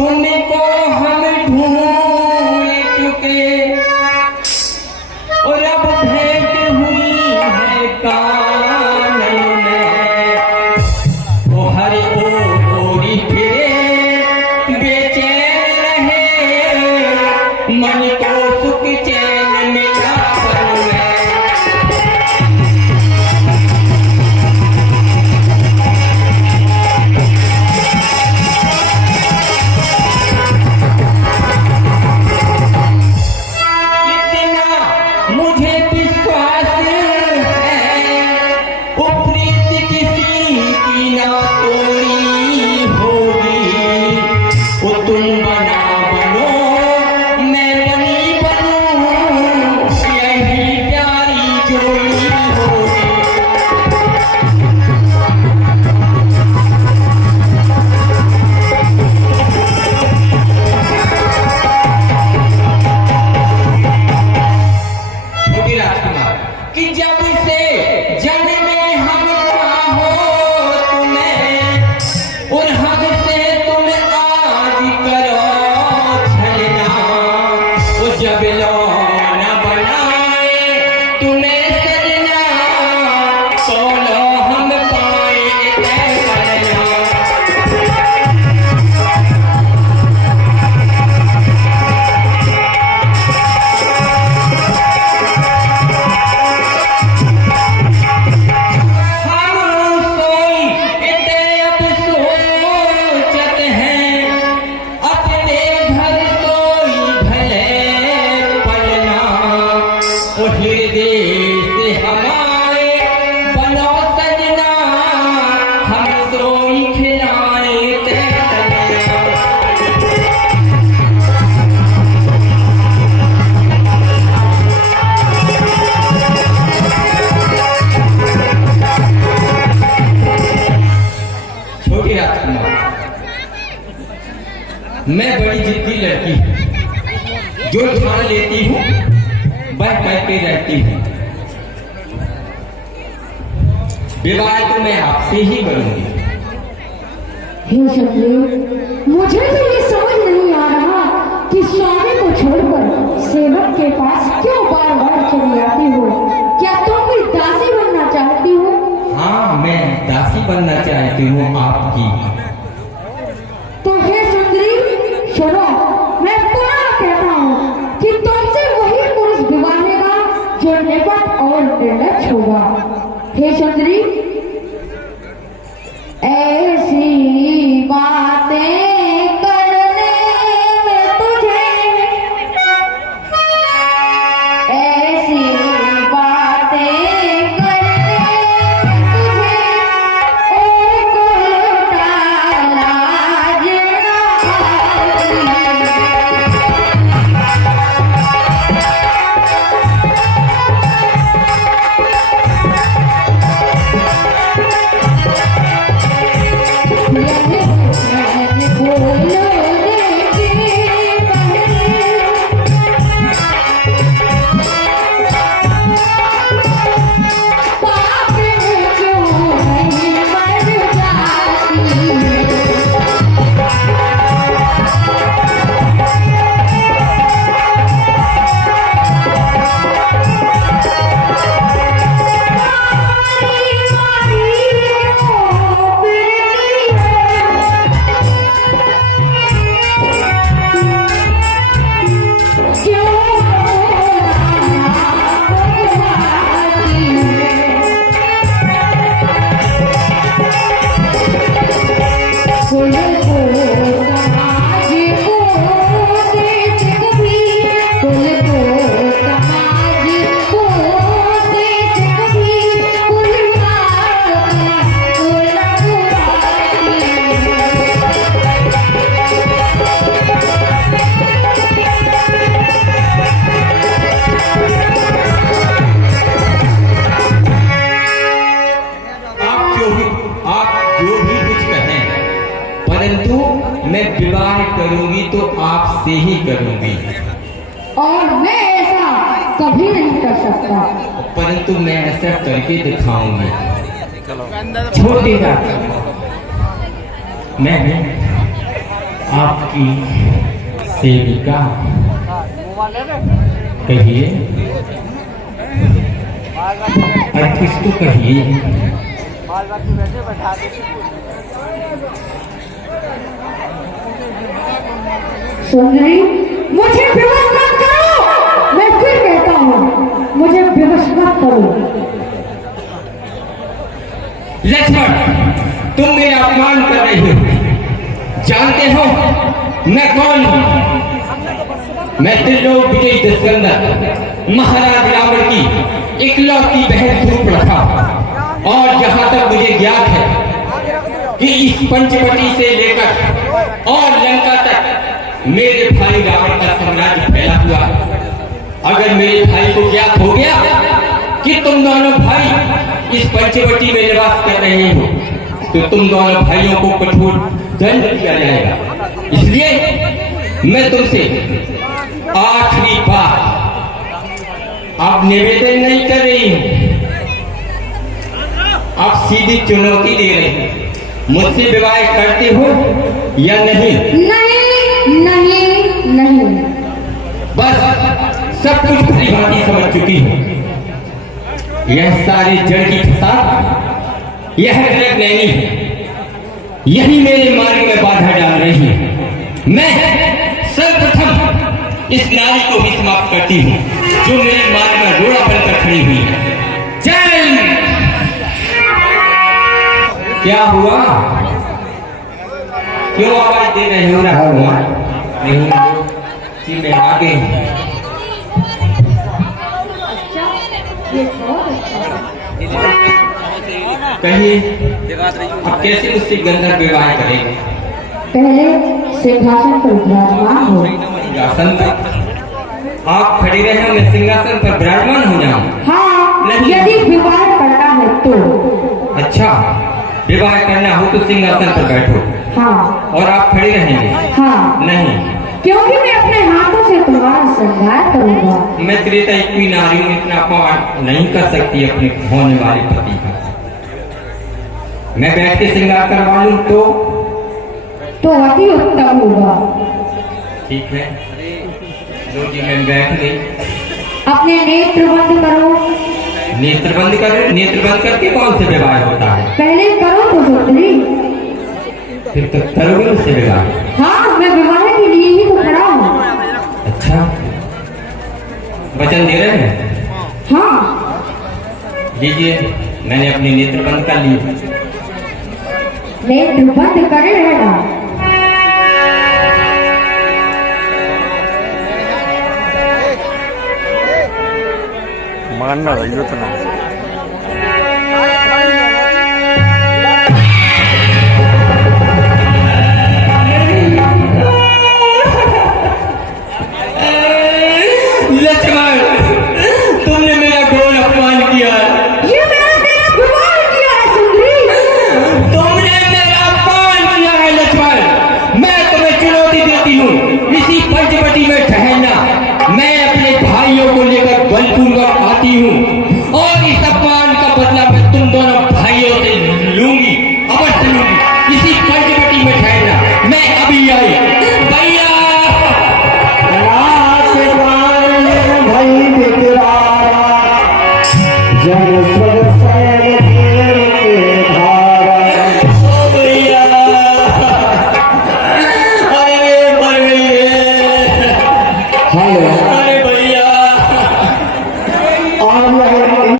तुमको हम ढूंढ चुके और अब भेंट हुई है कानन में। वो हर ओरी फिरे बेचैन रहे, मन को सुख चैन मिला पल में। मुझे विश्वास है वो प्रीत किसी की ना तोड़ी होगी। वो तुम बना बनो मैं बनी बनूं, यही प्यारी जोड़ी होगी। कि जब से जन्मे हम चाहो तुम्हें और हद से तुम आज करो छलना। वो जब लौना बनाए तुम्हें सजना, तो लो हम पाए करना। हृदय से हमारे बनो सजना, हम सोई खिलाए छोटी राजकुमार, मैं बड़ी जिद्दी लड़की हूँ, जो ठान लेती हूँ वह करके रहती हूँ। विवाह तो मैं आपसे ही करूंगी। हे शत्रु, मुझे तो ये समझ नहीं आ रहा कि स्वामी को छोड़कर सेवक के पास क्यों बार बार चली आती हो। क्या तुम कोई दासी बनना चाहती हो? हाँ, मैं दासी बनना चाहती हूँ आपकी। तो हे सुंदरी सुनो, मैं पुनः कहता हूँ कि तुमसे वही पुरुष विवाहेगा जो निपट और निर्लज होगा। हे सुंदरी, ऐसी बातें करने में तुझे, ऐसी बातें करने में तुझे एक लाज ना मैं विवाह करूंगी तो आपसे ही करूंगी। और मैं ऐसा कभी नहीं कर सकता। परंतु मैं ऐसा करके दिखाऊंगी। छोटी रात मैं आपकी सेविका। कहिए, और कुछ तो कहिए। सुंदरी, मुझे विवश मत करो। मैं फिर कहता हूँ, मुझे विवश मत करो। लक्ष्मण, तुम मेरा अपमान कर रही हो। जानते हो मैं कौन हूँ? मैं त्रिलोक विजयी दशकंदर महाराज रावण की इकलौती बहन सूर्पणखा। और जहां तक मुझे ज्ञात है कि इस पंचवटी से लेकर और लंका तक मेरे भाई रावण का साम्राज्य फैला हुआ। अगर मेरे भाई को ज्ञात हो गया कि तुम दोनों भाई इस पंचवटी में निवास कर रहे हो, तो तुम दोनों भाइयों को कठोर दंड दिया जाएगा। इसलिए मैं तुमसे आखिरी बार अब निवेदन नहीं कर रही हूं, अब सीधी चुनौती दे रही हूं। मुझसे विवाह करते हो या नहीं? नहीं नहीं नहीं। बस सब कुछ भली भांति समझ चुकी हूँ। यह सारे जड़ की फसाद, यह ग्रह नैनी है, यही मेरे मार्ग में बाधा डाल रही है। मैं सर्वप्रथम इस नारी को भी समाप्त करती हूँ जो मेरे मार्ग में रोड़ा बनकर खड़ी हुई है। चल! क्या हुआ? क्यों आवाज दे रहे हो? नहीं कि मैं आ गई। कहिए, अब कैसे उससे गंधर्व विवाह करेंगे? पहले सिंहासन पर विराजमान हो। सिंहासन पर? आप खड़ी रहे, मैं सिंहासन पर विराजमान हो जाऊं? हाँ, नहीं। यदि विवाह करना है तो। अच्छा, विवाह करना हो तो सिंहासन पर बैठो। हाँ। और आप खड़ी रहेंगे? हाँ। नहीं, क्योंकि मैं अपने हाथों से तुम्हारा श्रृंगार करूंगा। मैं त्रेता की नारी हूं, इतना अपमान नहीं कर सकती अपने होने वाले पति का। मैं बैठ के श्रृंगार करवा लूं तो अति उत्तम होगा। ठीक है, लो जी, मैं बैठ गई। अपने नेत्र बंद करो। नेत्र बंद करो? नेत्र बंद करके कौन से विवाह होता है? पहले करो तो सुंदरी। फिर तो करोगे उससे विवाह? हाँ, मैं विवाह के लिए ही तो खड़ा हूँ। अच्छा, वचन दे रहे हैं? हाँ। लीजिए, मैंने अपने नेत्र बंद कर लिए। नेत्र बंद करे रहना। मानना रही हो तो ना।